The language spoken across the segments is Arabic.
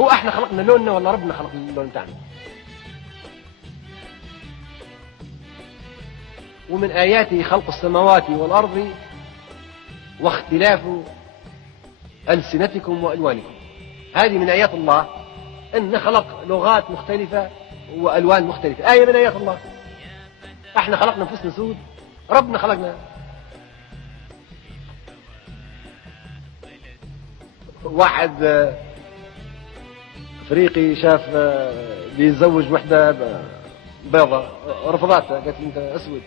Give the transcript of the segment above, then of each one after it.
هو احنا خلقنا لوننا ولا ربنا خلق اللون تاعنا؟ ومن آياته خلق السماوات والأرض واختلاف ألسنتكم وألوانكم. هذه من آيات الله، أن خلق لغات مختلفة وألوان مختلفة، آية من آيات الله. احنا خلقنا انفسنا سود، ربنا خلقنا. واحد افريقي شاف بيتزوج وحده بيضة، رفضتها، قالت انت اسود.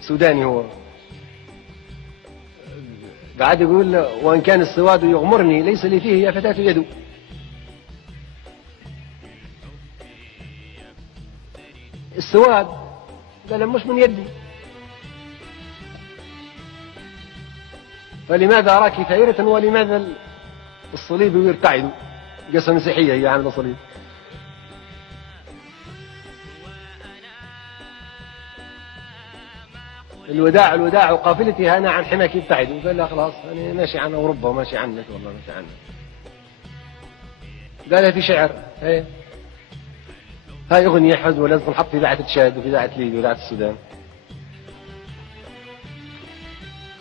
سوداني هو، قاعد يقول وان كان السواد يغمرني ليس لي فيه يا فتاة يد. السواد قال مش من يدي، فلماذا أراك ثائرة ولماذا الصليب يرتعد؟ قصة مسيحية هي عاملة صليب. الوداع قافلتي أنا عن حماك يبتعد. وقال لا خلاص أنا ماشي عن أوروبا وماشي عنك، والله ماشي عنك. قالها في شعر، هاي أغنية حلوة لازم نحط في إذاعة تشاد وفي إذاعة ليبيا وإذاعة السودان،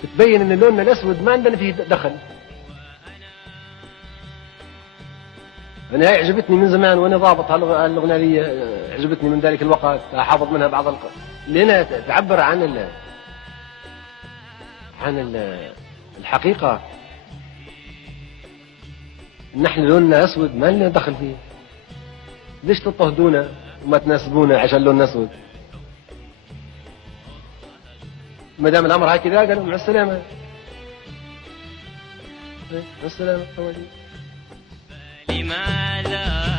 تبين ان لوننا الاسود ما عندنا فيه دخل. انا هاي عجبتني من زمان وانا ضابط هالاغنيه، عجبتني من ذلك الوقت، حافظ منها بعض لانها تعبر عن الحقيقه. نحن لوننا اسود ما لنا دخل فيه، ليش تضطهدونا وما تناسبونا عشان لوننا اسود؟ ما دام الامر هكذا قالوا مع السلامه، مع السلامه. لماذا